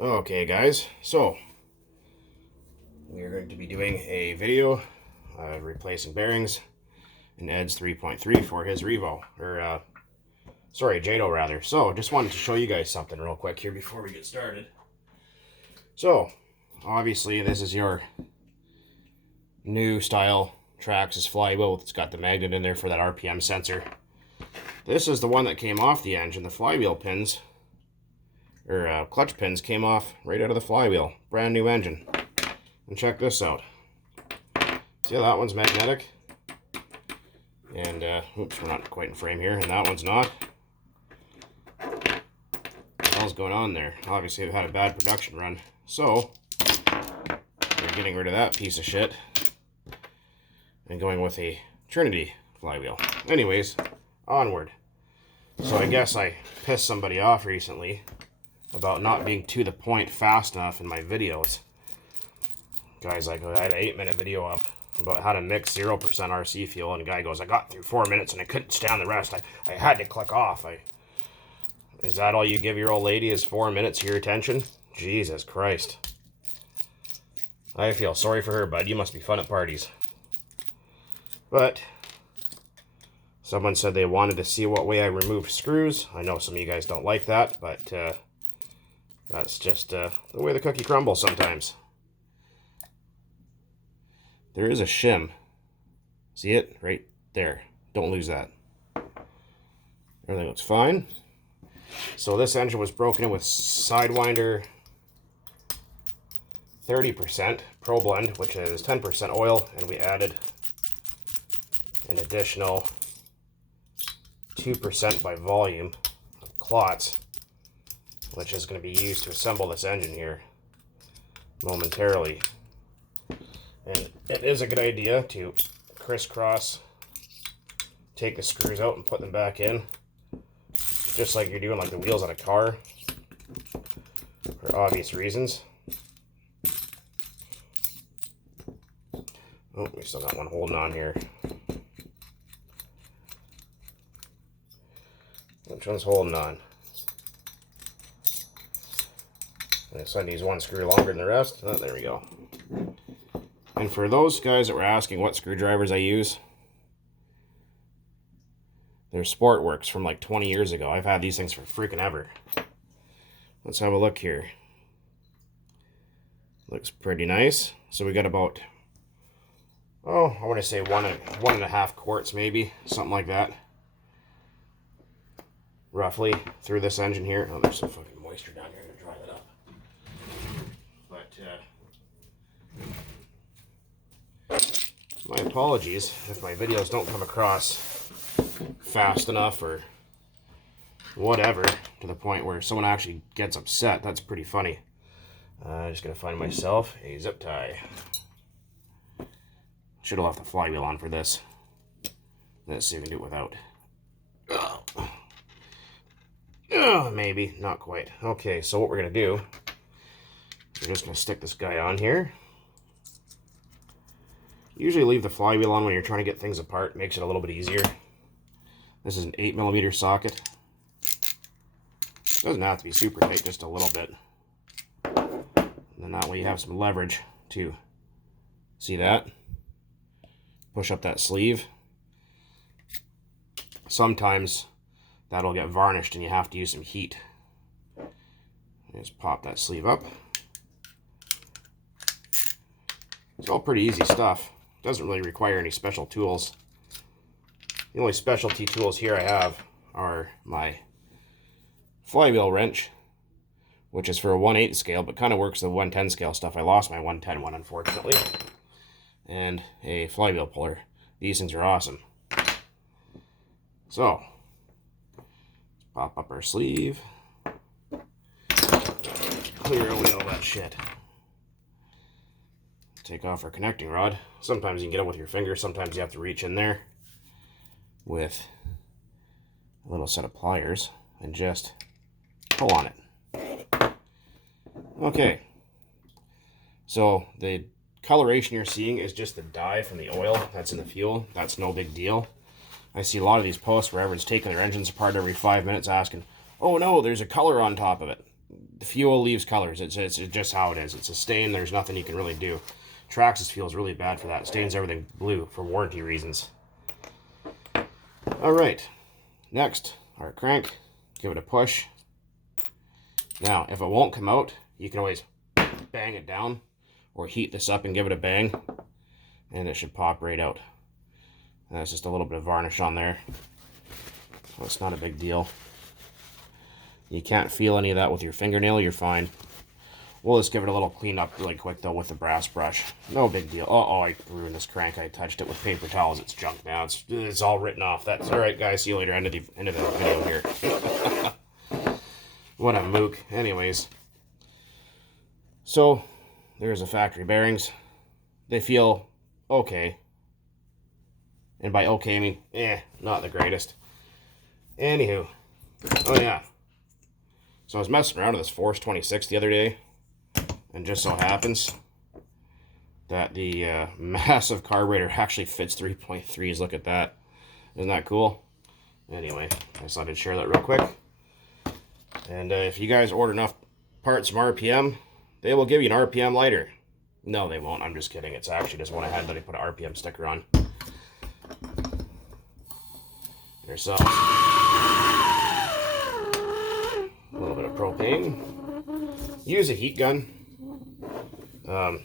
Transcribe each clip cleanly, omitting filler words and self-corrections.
Okay guys, so we are going to be doing a video replacing bearings in Ed's 3.3 for his Revo, or sorry, Jado rather. So just wanted to show you guys something real quick here before we get started. So obviously this is your new style TRX flywheel. It's got the magnet in there for that RPM sensor. This is the one that came off the engine. The flywheel pins or clutch pins came off right out of the flywheel. Brand new engine. And check this out. See how that one's magnetic? And oops, we're not quite in frame here, and that one's not. What the hell's going on there? Obviously they've had a bad production run, so we're getting rid of that piece of shit and going with a Trinity flywheel. Anyways, onward. So I guess I pissed somebody off recently about not being to the point fast enough in my videos. Guys, like, I had an 8-minute video up about how to mix 0% RC fuel, and the guy goes, I got through 4 minutes and I couldn't stand the rest. I had to click off. Is that all you give your old lady, is 4 minutes of your attention? Jesus Christ. I feel sorry for her, bud. You must be fun at parties. But someone said they wanted to see what way I removed screws. I know some of you guys don't like that, but that's just the way the cookie crumbles sometimes. There is a shim. See it? Right there. Don't lose that. Everything looks fine. So this engine was broken in with Sidewinder 30% Pro Blend, which is 10% oil, and we added an additional 2% by volume of clots, which is going to be used to assemble this engine here momentarily. And it is a good idea to crisscross, take the screws out and put them back in, just like you're doing like the wheels on a car, for obvious reasons. Oh, we still got one holding on here. Which one's holding on? This one needs one screw longer than the rest. Oh, there we go. And for those guys that were asking what screwdrivers I use, they're Sportworks from like 20 years ago. I've had these things for freaking ever. Let's have a look here. Looks pretty nice. So we got about, oh, I want to say one and a half quarts maybe, something like that, roughly, through this engine here. Oh, there's some fucking moisture down here to dry that up. But my apologies if my videos don't come across fast enough or whatever to the point where someone actually gets upset. That's pretty funny. I'm just going to find myself a zip tie. Should have left the flywheel on for this. Let's see if we can do it without. Oh, maybe. Not quite. Okay, so what we're going to do, we're just going to stick this guy on here. Usually leave the flywheel on when you're trying to get things apart. Makes it a little bit easier. This is an 8mm socket. Doesn't have to be super tight, just a little bit. And then that way you have some leverage too. See that? Push up that sleeve. Sometimes that'll get varnished and you have to use some heat. Just pop that sleeve up. It's all pretty easy stuff. Doesn't really require any special tools. The only specialty tools here I have are my flywheel wrench, which is for a 1/8 scale, but kind of works the 110 scale stuff. I lost my 110 one, unfortunately. And a flywheel puller. These things are awesome. So, pop up our sleeve. Clear away all that shit. Take off our connecting rod. Sometimes you can get it with your finger, sometimes you have to reach in there with a little set of pliers and just pull on it. Okay, so the coloration you're seeing is just the dye from the oil that's in the fuel. That's no big deal. I see a lot of these posts where everyone's taking their engines apart every 5 minutes asking, oh no, there's a color on top of it. the fuel leaves colors. It's just how it is. It's a stain. There's nothing you can really do. TRX's fuel is really bad for that. It stains everything blue for warranty reasons. All right, next, our crank. Give it a push. Now, if it won't come out, you can always bang it down or heat this up and give it a bang, and it should pop right out. That's just a little bit of varnish on there, so it's not a big deal. You can't feel any of that with your fingernail, you're fine. We'll just give it a little clean up really quick though with the brass brush. No big deal. Oh, I ruined this crank. I touched it with paper towels. It's junk now. It's all written off. That's all right, guys. See you later. End of the video here. What a mook. Anyways. So, there's the factory bearings. They feel okay. And by okay, I mean, not the greatest. Anywho. Oh, yeah. So I was messing around with this Force 26 the other day. And just so happens that the massive carburetor actually fits 3.3s. Look at that. Isn't that cool? Anyway, I just thought I'd share that real quick. And if you guys order enough parts from RPM, they will give you an RPM lighter. No, they won't. I'm just kidding. It's actually just one I had that I put an RPM sticker on. Yourself. A little bit of propane. Use a heat gun. Oh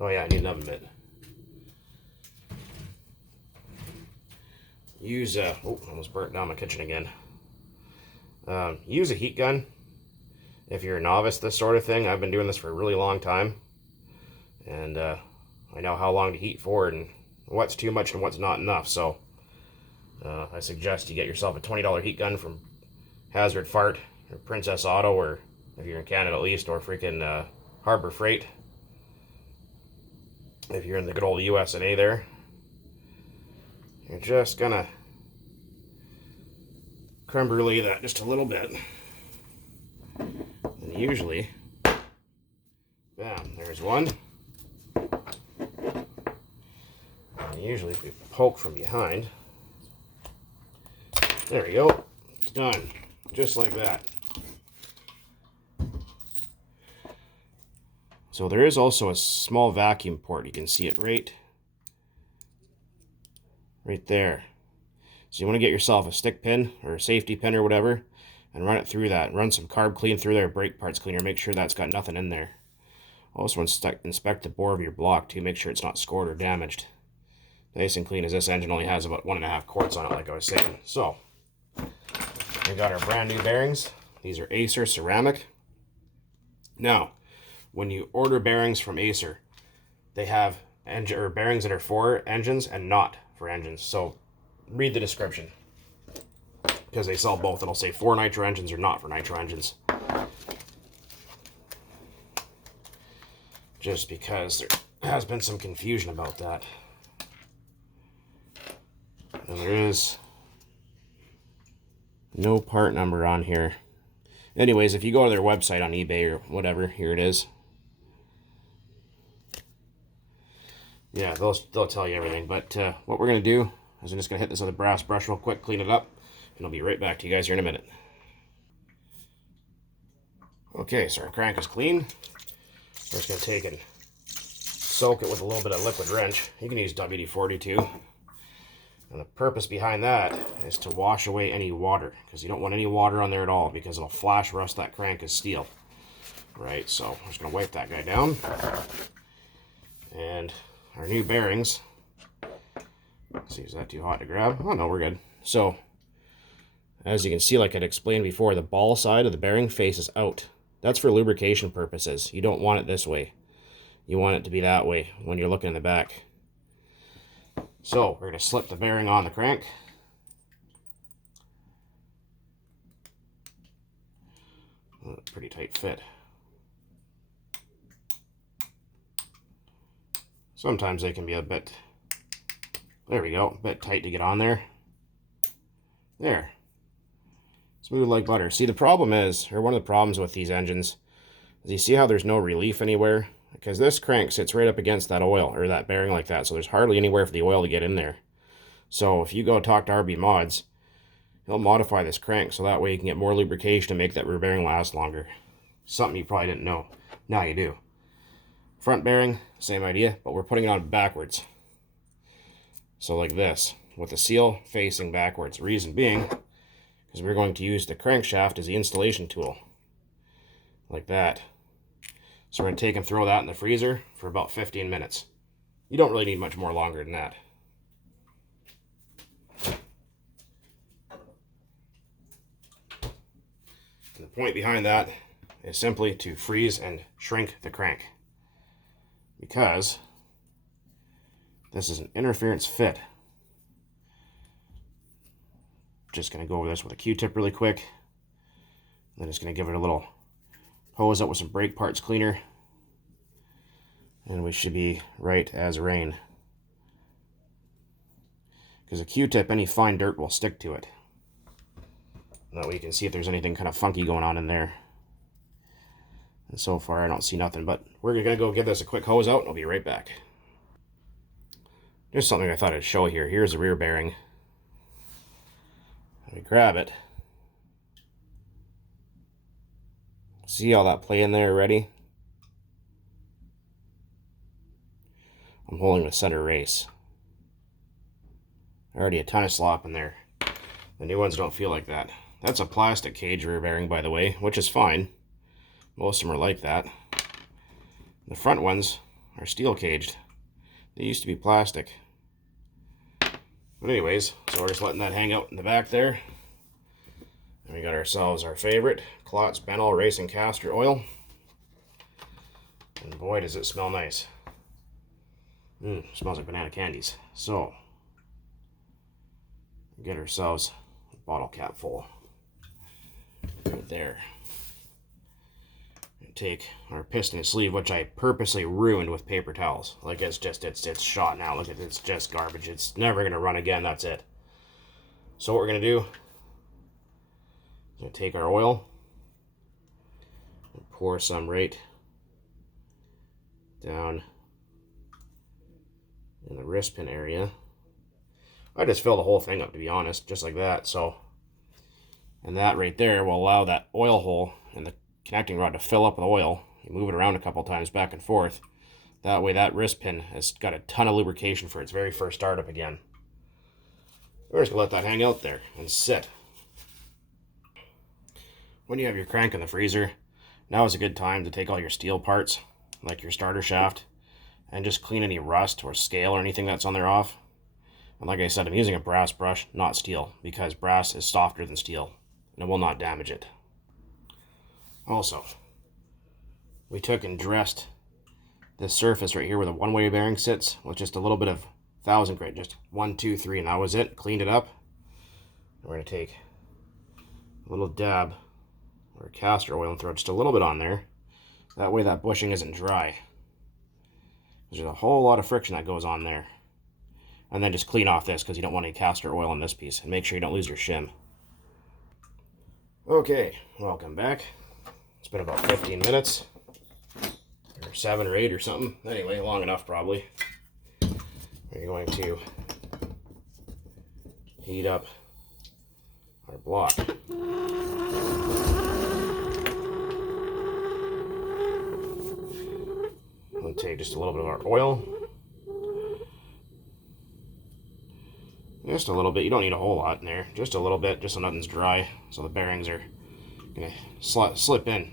yeah, I need an oven mitt. Use oh, almost burnt down my kitchen again. Use a heat gun if you're a novice this sort of thing. I've been doing this for a really long time, and I know how long to heat for and what's too much and what's not enough. So I suggest you get yourself a $20 heat gun from Hazard Fart or Princess Auto, or if you're in Canada at least, or freaking Harbor Freight if you're in the good old US&A there. You're just gonna creme brulee that just a little bit, and usually, bam, there's one. And usually if we poke from behind, there we go, it's done, just like that. So there is also a small vacuum port. You can see it right there. So you want to get yourself a stick pin or a safety pin or whatever and run it through that. Run some carb clean through there, brake parts cleaner. Make sure that's got nothing in there. Also inspect the bore of your block too. Make sure it's not scored or damaged. Nice and clean, as this engine only has about 1.5 quarts on it, like I was saying. So we got our brand new bearings. These are Acer ceramic. Now, when you order bearings from Acer, they have bearings that are for engines and not for engines. So read the description, because they sell both. It'll say for nitro engines or not for nitro engines. Just because there has been some confusion about that. And there is no part number on here. Anyways, if you go to their website on eBay or whatever, here it is. Yeah, they'll tell you everything. But what we're going to do is I'm just going to hit this with a brass brush real quick, clean it up, and I'll be right back to you guys here in a minute. Okay, so our crank is clean. We're just going to take and soak it with a little bit of liquid wrench. You can use WD-40 too. And the purpose behind that is to wash away any water, because you don't want any water on there at all, because it'll flash rust that crank as steel. Right, so I'm just going to wipe that guy down. And our new bearings. Let's see, is that too hot to grab? Oh no, we're good. So, as you can see, like I'd explained before, the ball side of the bearing faces out. That's for lubrication purposes. You don't want it this way. You want it to be that way when you're looking in the back. So, we're going to slip the bearing on the crank. Pretty tight fit. Sometimes they can be a bit, there we go, a bit tight to get on there. There. Smooth like butter. See, the problem is, or one of the problems with these engines, is you see how there's no relief anywhere? Because this crank sits right up against that oil, or that bearing like that, so there's hardly anywhere for the oil to get in there. So if you go talk to RB Mods, he'll modify this crank so that way you can get more lubrication to make that rear bearing last longer. Something you probably didn't know. Now you do. Front bearing, same idea, but we're putting it on backwards. So like this, with the seal facing backwards. Reason being, because we're going to use the crankshaft as the installation tool. Like that. So we're going to take and throw that in the freezer for about 15 minutes. You don't really need much more longer than that. And the point behind that is simply to freeze and shrink the crank. Because this is an interference fit. Just going to go over this with a Q-tip really quick. Then just going to give it a little hose up with some brake parts cleaner. And we should be right as rain. Because a Q-tip, any fine dirt will stick to it. That way you can see if there's anything kind of funky going on in there. And so far I don't see nothing, but we're going to go give this a quick hose out and I'll be right back. There's something I thought I'd show here. Here's the rear bearing. We grab it. See all that play in there already? I'm holding the center race. Already a ton of slop in there. The new ones don't feel like that. That's a plastic cage rear bearing, by the way, which is fine. Most of them are like that. The front ones are steel caged. They used to be plastic. But anyways, so we're just letting that hang out in the back there. And we got ourselves our favorite, Klotz Benall Racing Castor Oil. And boy, does it smell nice. Smells like banana candies. So, get ourselves a bottle cap full. Right there. And take our piston sleeve, which I purposely ruined with paper towels. Like it's shot now. Look at it, it's just garbage. It's never gonna run again, that's it. So what we're gonna do, we're gonna take our oil and pour some right down in the wrist pin area. I just fill the whole thing up, to be honest, just like that. So, and that right there will allow that oil hole and the connecting rod to fill up with oil. You move it around a couple times back and forth. That way that wrist pin has got a ton of lubrication for its very first startup again. We're just going to let that hang out there and sit. When you have your crank in the freezer, now is a good time to take all your steel parts, like your starter shaft, and just clean any rust or scale or anything that's on there off. And like I said, I'm using a brass brush, not steel, because brass is softer than steel, and it will not damage it. Also, we took and dressed this surface right here where the one-way bearing sits with just a little bit of 1000 grit, just 1, 2, 3, and that was it. Cleaned it up. And we're going to take a little dab or castor oil and throw just a little bit on there. That way that bushing isn't dry. There's a whole lot of friction that goes on there. And then just clean off this because you don't want any castor oil on this piece. And make sure you don't lose your shim. Okay, welcome back. It's been about 15 minutes. Or 7 or 8 or something. Anyway, long enough probably. We're going to heat up our block. We'll take just a little bit of our oil. Just a little bit. You don't need a whole lot in there. Just a little bit, just so nothing's dry. So the bearings are going to slip in.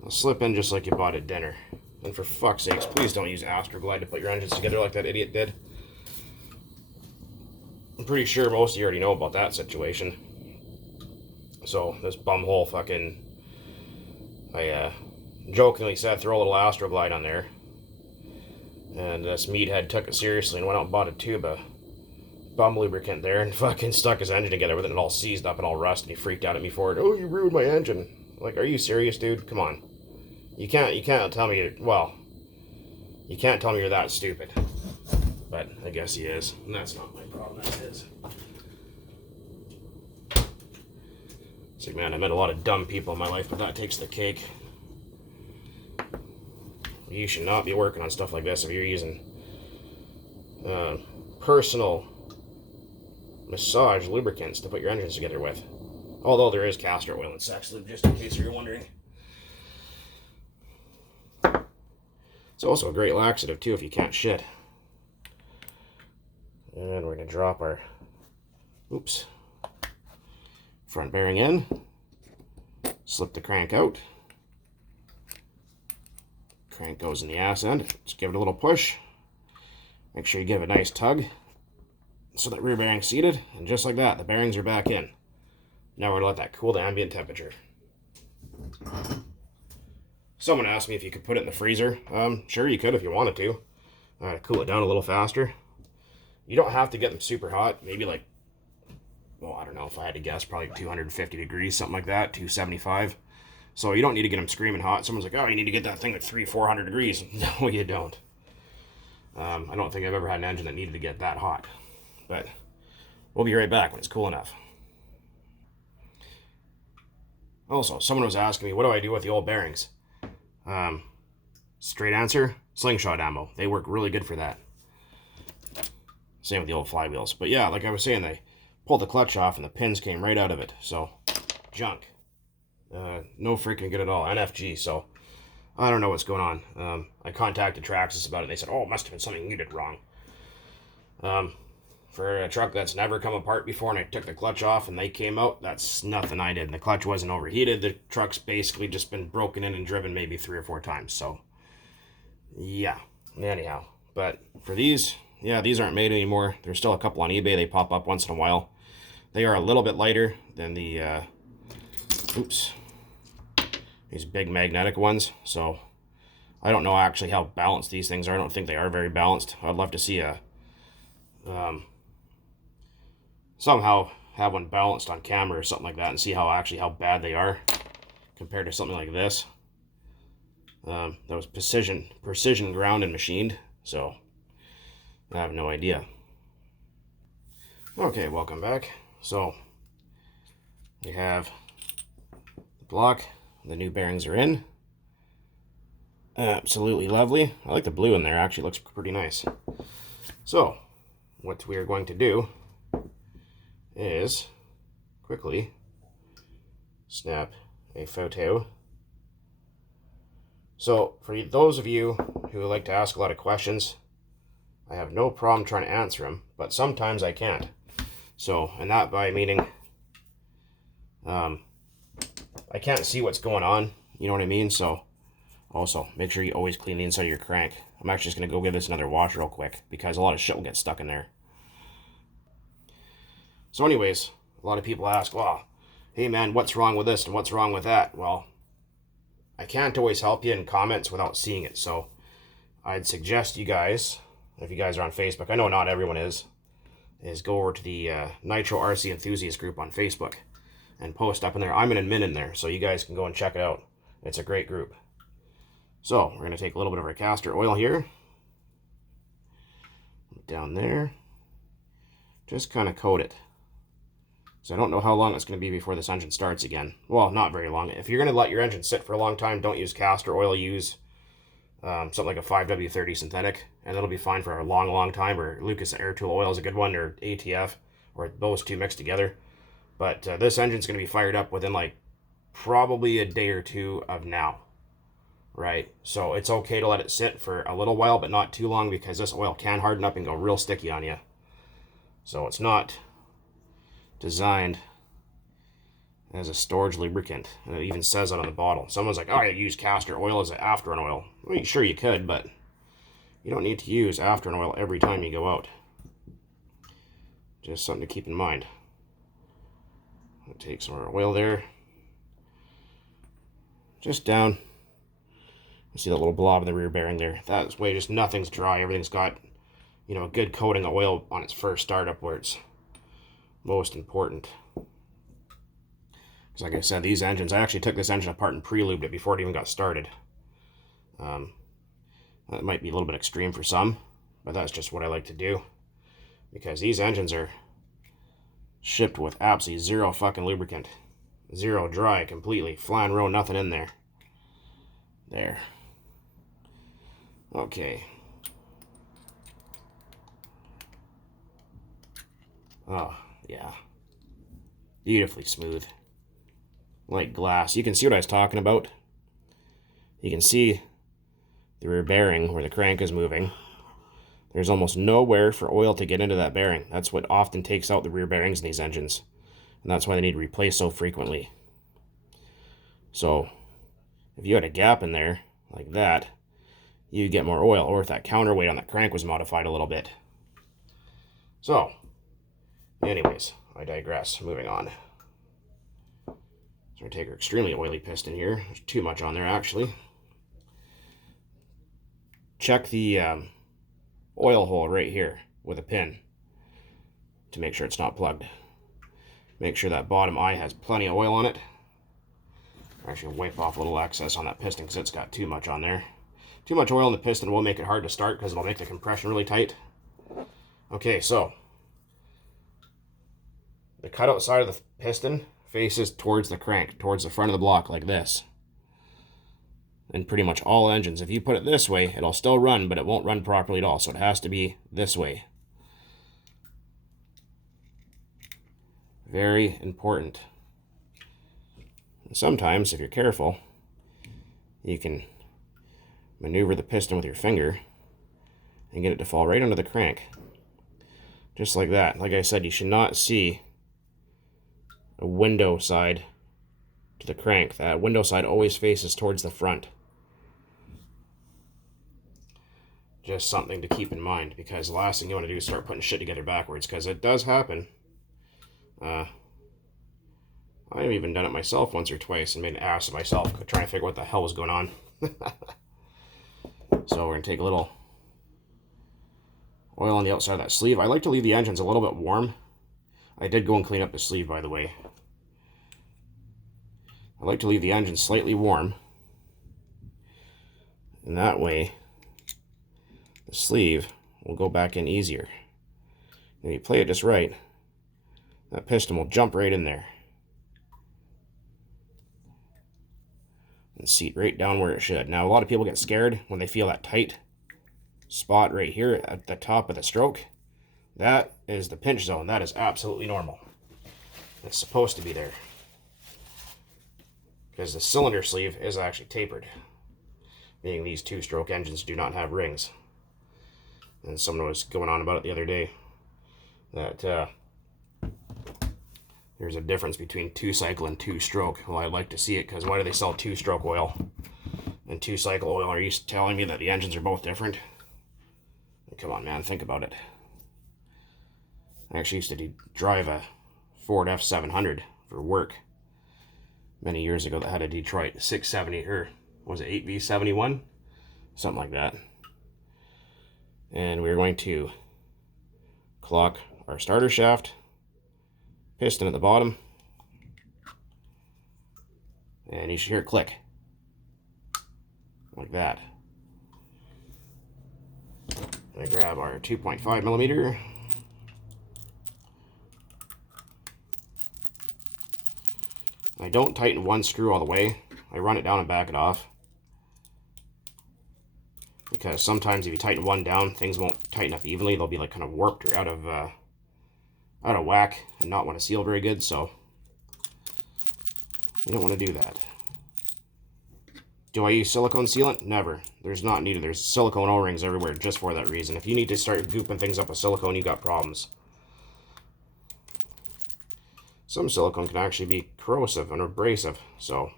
They'll slip in just like you bought at dinner. And for fuck's sakes, please don't use Astroglide to put your engines together like that idiot did. I'm pretty sure most of you already know about that situation. So this bumhole fucking... I jokingly said throw a little Astroglide on there. And this meathead took it seriously and went out and bought a tube of bum lubricant there and fucking stuck his engine together with it and all seized up and all rusted, and he freaked out at me for it. Oh, you ruined my engine. Like, are you serious, dude? Come on. You can't tell me, well, you can't tell me you're that stupid. But I guess he is, and that's not my problem, that's his. It's like, man, I met a lot of dumb people in my life, but that takes the cake. You should not be working on stuff like this if you're using personal massage lubricants to put your engines together with. Although there is castor oil and Sax lube, just in case you're wondering. It's also a great laxative too if you can't shit. And we're going to drop our, front bearing in, slip the crank out. Crank goes in the ass end. Just give it a little push. Make sure you give it a nice tug so that rear bearing's seated, and just like that, the bearings are back in. Now we're going to let that cool to ambient temperature. Someone asked me if you could put it in the freezer. Sure you could if you wanted to. Cool it down a little faster. You don't have to get them super hot. Maybe like, well, I don't know, if I had to guess, probably 250 degrees, something like that, 275. So you don't need to get them screaming hot. Someone's like, oh, you need to get that thing at 300-400 degrees. No, you don't. I don't think I've ever had an engine that needed to get that hot. But we'll be right back when it's cool enough. Also, someone was asking me, what do I do with the old bearings? Straight answer, slingshot ammo. They work really good for that. Same with the old flywheels. But yeah, like I was saying, they pulled the clutch off and the pins came right out of it. So, junk. No freaking good at all. NFG, so I don't know what's going on. I contacted TRX about it. They said, oh, it must have been something you did wrong. For a truck that's never come apart before and I took the clutch off and they came out, that's nothing I did. The clutch wasn't overheated. The truck's basically just been broken in and driven maybe 3 or 4 times. So, yeah. Anyhow, but for these, yeah, these aren't made anymore. There's still a couple on eBay. They pop up once in a while. They are a little bit lighter than the, these big magnetic ones. So, I don't know actually how balanced these things are. I don't think they are very balanced. I'd love to see a, somehow have one balanced on camera or something like that and see how bad they are compared to something like this. That was precision ground and machined, so I have no idea. Okay, welcome back. So we have the block, the new bearings are in. Absolutely lovely. I like the blue in there, actually looks pretty nice. So what we are going to do is quickly snap a photo. So for those of you who like to ask a lot of questions, I have no problem trying to answer them, but sometimes I can't. So, and that by meaning I can't see what's going on, you know what I mean? So also make sure you always clean the inside of your crank. I'm actually just going to go give this another wash real quick because a lot of shit will get stuck in there. So anyways, a lot of people ask, well, hey man, what's wrong with this and what's wrong with that? Well, I can't always help you in comments without seeing it. So I'd suggest you guys, if you guys are on Facebook, I know not everyone is go over to the Nitro RC Enthusiast group on Facebook and post up in there. I'm an admin in there, so you guys can go and check it out. It's a great group. So we're going to take a little bit of our castor oil here. Down there. Just kind of coat it. So I don't know how long it's going to be before this engine starts again. Well, not very long. If you're going to let your engine sit for a long time, don't use castor oil. Use something like a 5W30 synthetic, and it'll be fine for a long time. Or Lucas Air Tool oil is a good one, or ATF, or those two mixed together. But this engine's going to be fired up within like probably a day or two of now. Right? So it's okay to let it sit for a little while, but not too long, because this oil can harden up and go real sticky on you. So it's not designed as a storage lubricant, and it even says it on the bottle. Someone's like, oh, I use castor oil as an afterburn oil. Well, sure you could, but you don't need to use afterburn oil every time you go out. Just something to keep in mind. I'll take some more oil there, just down. See that little blob in the rear bearing there? That's way just nothing's dry. Everything's got, you know, a good coating of oil on its first startup, where it's most important. Because like I said, these engines, I actually took this engine apart and pre-lubed it before it even got started. That might be a little bit extreme for some, but that's just what I like to do. Because these engines are shipped with absolutely zero fucking lubricant. Zero, dry completely. Flying row, nothing in there. There. Okay. Oh, yeah. Beautifully smooth. Like glass. You can see what I was talking about. You can see the rear bearing where the crank is moving, there's almost nowhere for oil to get into that bearing. That's what often takes out the rear bearings in these engines. And that's why they need to replace so frequently. So if you had a gap in there like that, you get more oil, or if that counterweight on that crank was modified a little bit. So anyways, I digress. Moving on. So I take our extremely oily piston here. There's too much on there actually. Check the oil hole right here with a pin to make sure it's not plugged. Make sure that bottom eye has plenty of oil on it. Actually, wipe off a little excess on that piston because it's got too much on there. Too much oil in the piston will make it hard to start because it'll make the compression really tight. Okay, so the cutout side of the piston faces towards the crank, towards the front of the block like this. And pretty much all engines, if you put it this way, it'll still run, but it won't run properly at all. So it has to be this way. Very important. And sometimes, if you're careful, you can maneuver the piston with your finger and get it to fall right under the crank. Just like that. Like I said, you should not see a window side to the crank. That window side always faces towards the front. Just something to keep in mind, because the last thing you want to do is start putting shit together backwards, because it does happen. I've even done it myself once or twice and made an ass of myself trying to figure out what the hell was going on. So we're going to take a little oil on the outside of that sleeve. I like to leave the engines a little bit warm. I did go and clean up the sleeve, by the way. I like to leave the engine slightly warm. And that way, the sleeve will go back in easier. And if you play it just right, that piston will jump right in there. And seat right down where it should. Now, a lot of people get scared when they feel that tight spot right here at the top of the stroke. That is the pinch zone. That is absolutely normal. It's supposed to be there, because the cylinder sleeve is actually tapered, meaning these two-stroke engines do not have rings. And someone was going on about it the other day, that there's a difference between two-cycle and two-stroke. Well, I'd like to see it, because why do they sell two-stroke oil and two-cycle oil? Are you telling me that the engines are both different? Come on, man, think about it. I actually used to drive a Ford F700 for work many years ago that had a Detroit 670, or was it 8V71? Something like that. And we were going to clock our starter shaft, piston at the bottom, and you should hear it click. Like that. I grab our 2.5 millimeter. I don't tighten one screw all the way. I run it down and back it off. Because sometimes if you tighten one down, things won't tighten up evenly. They'll be like kind of warped or out of whack and not want to seal very good. So you don't want to do that. Do I use silicone sealant? Never. There's not needed. There's silicone O-rings everywhere just for that reason. If you need to start gooping things up with silicone, you got problems. Some silicone can actually be corrosive and abrasive, so,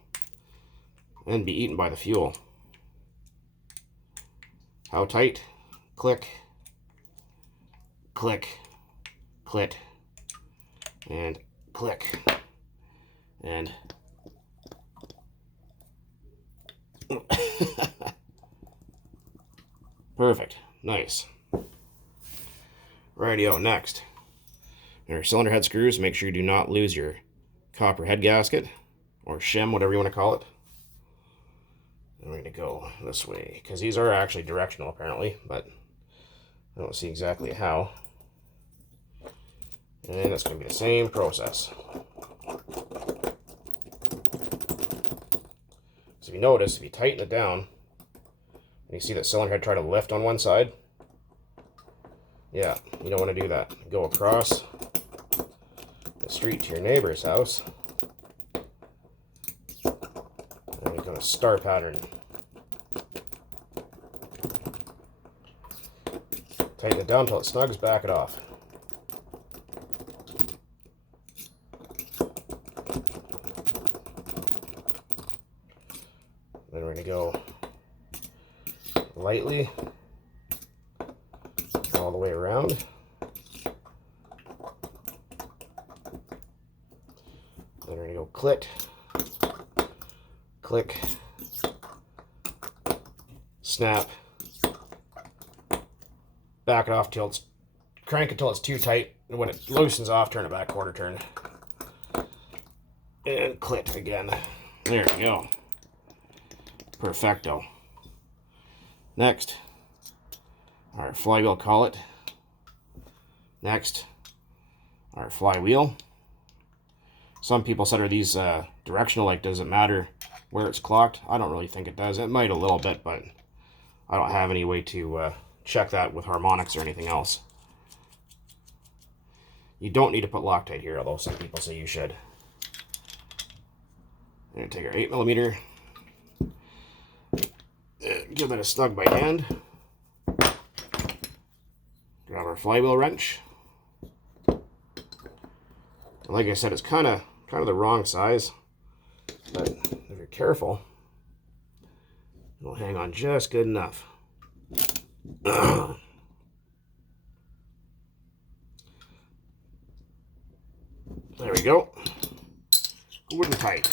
and be eaten by the fuel. How tight? Click, click, clit, and click, and perfect. Nice. Rightio, next. Your cylinder head screws, make sure you do not lose your copper head gasket, or shim, whatever you want to call it. And we're going to go this way, because these are actually directional apparently, but I don't see exactly how. And that's going to be the same process. So if you notice, if you tighten it down, and you see that cylinder head try to lift on one side, yeah, you don't want to do that. Go across the street to your neighbor's house, and you've got a star pattern. Tighten it down until it snugs, back it off. Then we're going to go lightly all the way around. Then we're going to go click, click, snap, back it off till it's, crank until it's too tight, and when it loosens off, turn it back quarter turn. And click again. There we go. Perfecto. Next, our flywheel collet. Next, our flywheel. Some people said, are these directional, like does it matter where it's clocked? I don't really think it does. It might a little bit, but I don't have any way to check that with harmonics or anything else. You don't need to put Loctite here, although some people say you should. I'm going to take our 8mm, give that a snug by hand. Grab our flywheel wrench. And like I said, it's kind of the wrong size, but if you're careful, it'll hang on just good enough. There we go. Good and tight.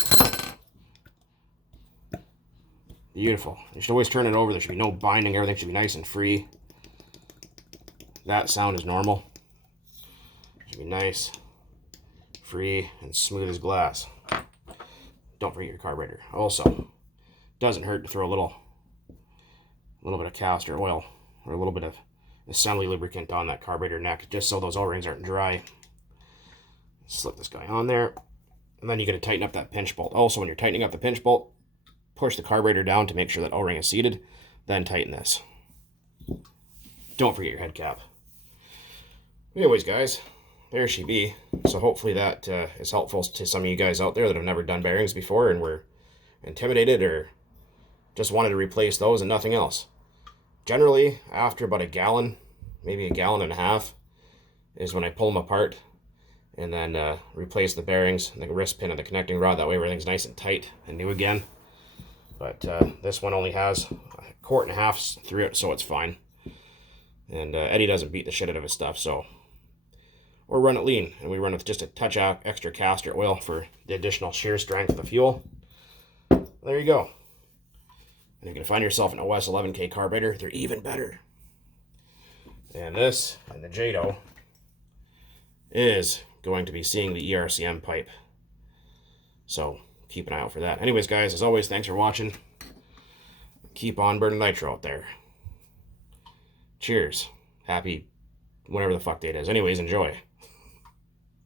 Beautiful. You should always turn it over. There should be no binding. Everything should be nice and free. That sound is normal. It should be nice, free, and smooth as glass. Don't forget your carburetor. Also, doesn't hurt to throw a little bit of castor oil or a little bit of assembly lubricant on that carburetor neck, just so those O-rings aren't dry. Slip this guy on there, and then you got to tighten up that pinch bolt. Also, when you're tightening up the pinch bolt, push the carburetor down to make sure that O-ring is seated, then tighten this. Don't forget your head cap. Anyways, guys, there she be. So hopefully that is helpful to some of you guys out there that have never done bearings before and were intimidated or just wanted to replace those and nothing else. Generally, after about a gallon, maybe a gallon and a half, is when I pull them apart and then replace the bearings and the wrist pin and the connecting rod. That way everything's nice and tight and new again. But this one only has a quart and a half through it, so it's fine. And Eddie doesn't beat the shit out of his stuff, so. Or run it lean, and we run with just a touch extra castor oil for the additional shear strength of the fuel. There you go. And you can find yourself an OS 11K carburetor, they're even better. And this, and the Jado, is going to be seeing the ERCM pipe. So keep an eye out for that. Anyways, guys, as always, thanks for watching. Keep on burning nitro out there. Cheers. Happy whatever the fuck date is. Anyways, enjoy.